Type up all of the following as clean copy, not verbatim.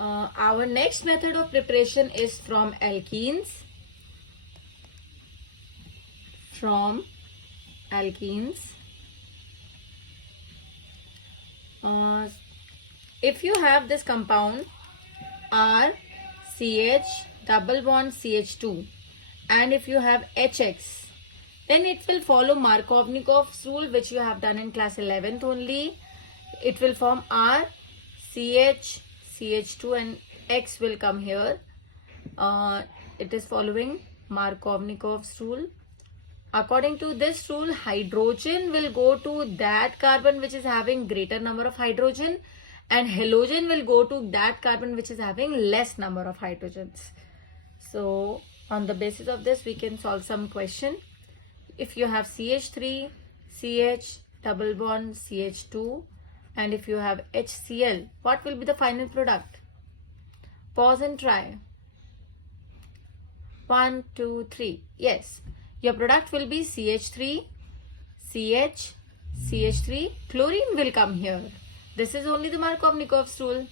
Our next method of preparation is from alkenes. From alkenes. If you have this compound RCH double bond CH2 and if you have HX, then it will follow Markovnikov's rule, which you have done in class 11th only. It will form RCH CH2 and X will come here. It is following Markovnikov's rule. According to this rule, hydrogen will go to that carbon which is having greater number of hydrogen and halogen will go to that carbon which is having less number of hydrogens. So on the basis of this, we can solve some question. If you have CH3, CH double bond CH2 and if you have HCl, what will be the final product? Pause and try. 1, 2, 3. Yes. Your product will be CH3, CH, CH3, chlorine will come here. This is only the Markovnikov's rule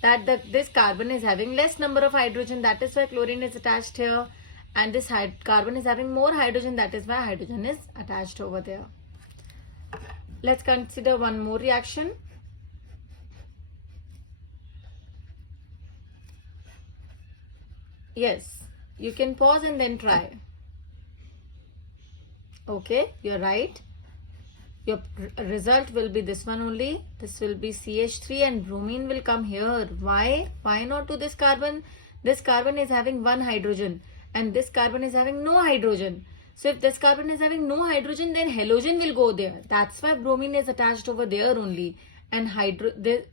that this carbon is having less number of hydrogen, that is why chlorine is attached here, and this carbon is having more hydrogen, that is why hydrogen is attached over there. Let's consider one more reaction. Yes, you can pause and then try. Okay, you're right. Your result will be this one only. This will be CH3 and bromine will come here. Why? Why not to this carbon? This carbon is having one hydrogen and this carbon is having no hydrogen. So if this carbon is having no hydrogen, then halogen will go there. That's why bromine is attached over there only. And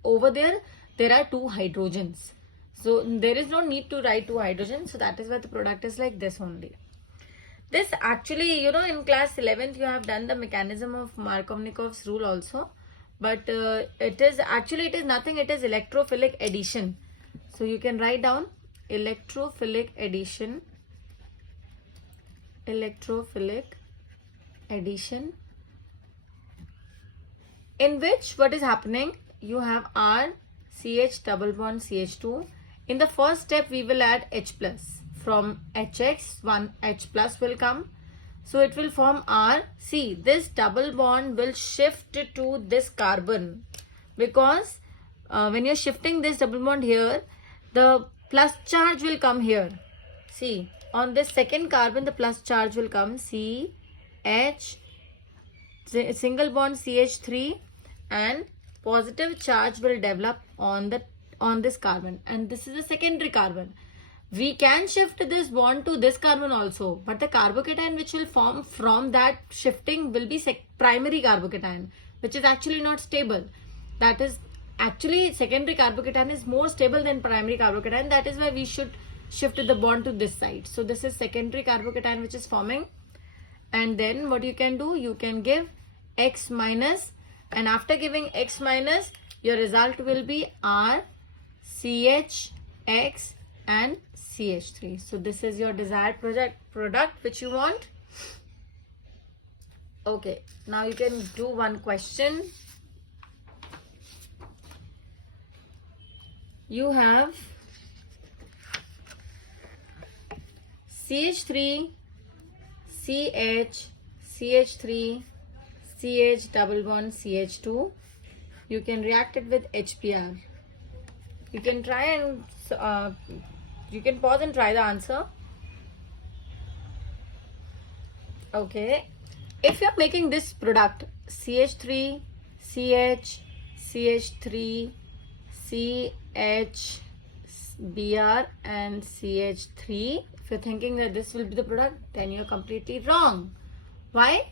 over there are two hydrogens. So there is no need to write two hydrogens. So that is why the product is like this only. This actually, in class 11th, you have done the mechanism of Markovnikov's rule also. But it is nothing. It is electrophilic addition. So you can write down electrophilic addition. Electrophilic addition. In which, what is happening? You have RCH double bond CH2. In the first step, we will add H plus. From HX, one H plus will come. So it will form R. See, this double bond will shift to this carbon. Because when you're shifting this double bond here, the plus charge will come here. See, on this second carbon, the plus charge will come. CH, single bond CH3 and positive charge will develop on this carbon. And this is a secondary carbon. We can shift this bond to this carbon also, but the carbocation which will form from that shifting will be primary carbocation, which is actually not stable. That is actually secondary carbocation is more stable than primary carbocation. That is why we should shift the bond to this side. So this is secondary carbocation which is forming. And then what you can do, you can give X minus, and after giving X minus, your result will be R, CH, X and CH3. So this is your desired product which you want. Okay, now you can do one question. You have CH3, CH, CH3, CH double bond CH2. You can react it with HBr. You can try and you can pause and try the answer. Okay. If you're making this product CH3, CH, CH3, CH, Br and CH3, if you're thinking that this will be the product, then you're completely wrong. Why?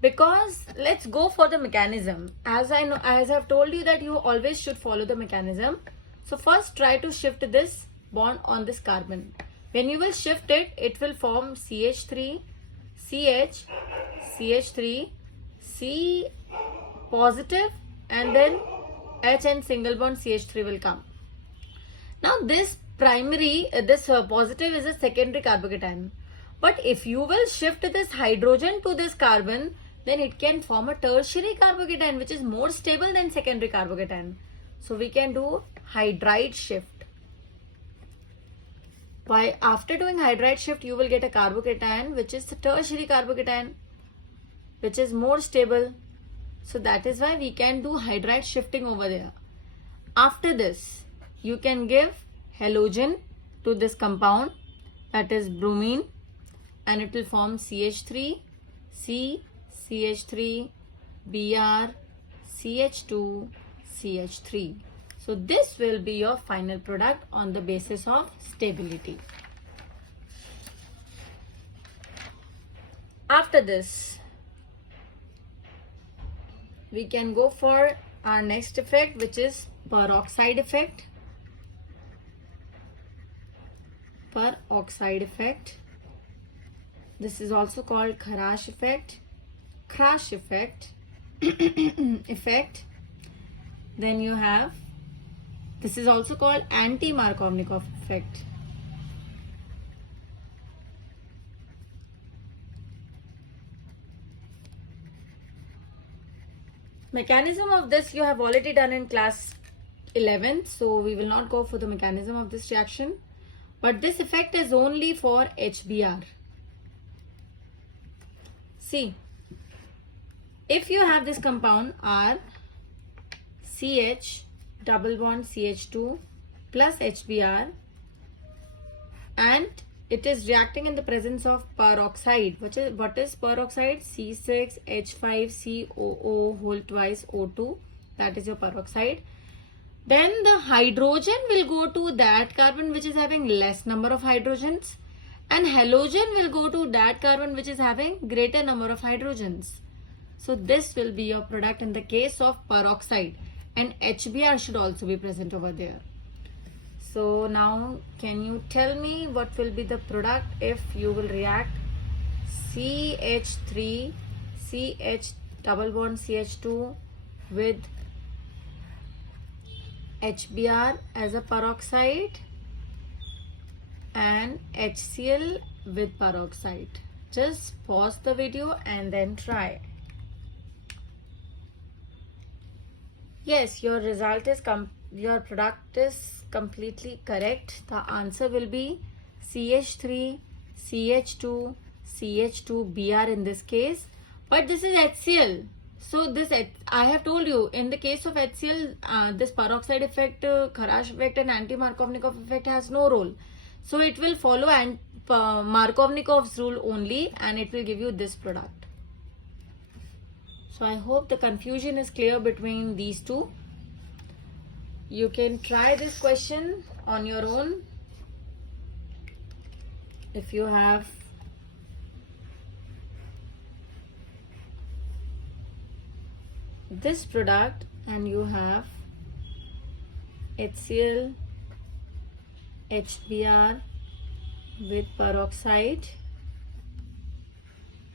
Because let's go for the mechanism. As I've told you that you always should follow the mechanism. So first try to shift this bond on this carbon. When you will shift it, it will form CH3, CH, CH3, C positive and then H and single bond CH3 will come. Now this positive is a secondary carbocation. But if you will shift this hydrogen to this carbon, then it can form a tertiary carbocation which is more stable than secondary carbocation. So we can do hydride shift. Why? After doing hydride shift, you will get a carbocation, which is the tertiary carbocation, which is more stable. So that is why we can do hydride shifting over there. After this, you can give halogen to this compound, that is bromine, and it will form CH3, C, CH3, Br, CH2, CH3. So this will be your final product on the basis of stability. After this, we can go for our next effect, which is peroxide effect. Peroxide effect. This is also called Kharash effect, crash effect, effect. Then you have, this is also called anti-Markovnikov effect. Mechanism of this you have already done in class 11, so we will not go for the mechanism of this reaction. But this effect is only for HBr. See, if you have this compound R, CH, double bond CH2 plus HBr, and it is reacting in the presence of peroxide. What is peroxide? C6H5COO whole twice O2. That is your peroxide. Then the hydrogen will go to that carbon which is having less number of hydrogens, and halogen will go to that carbon which is having greater number of hydrogens. So this will be your product in the case of peroxide, and HBr should also be present over there. So now can you tell me what will be the product if you will react CH3, CH double bond CH2 with HBr as a peroxide and HCl with peroxide? Just pause the video and then try. Yes, your result is your product is completely correct. The answer will be CH3, CH2, CH2Br in this case. But this is HCl. So this, I have told you, in the case of HCl, this peroxide effect, Kharash effect and anti-Markovnikov effect has no role. So it will follow Markovnikov's rule only, and it will give you this product. So I hope the confusion is clear between these two. You can try this question on your own. If you have this product and you have HCl, HBr with peroxide,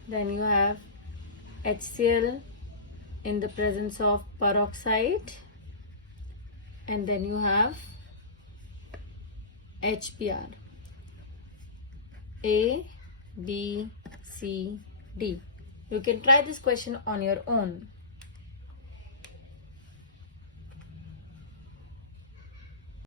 then you have HCl in the presence of peroxide, and then you have HBr. A, B, C, D. You can try this question on your own.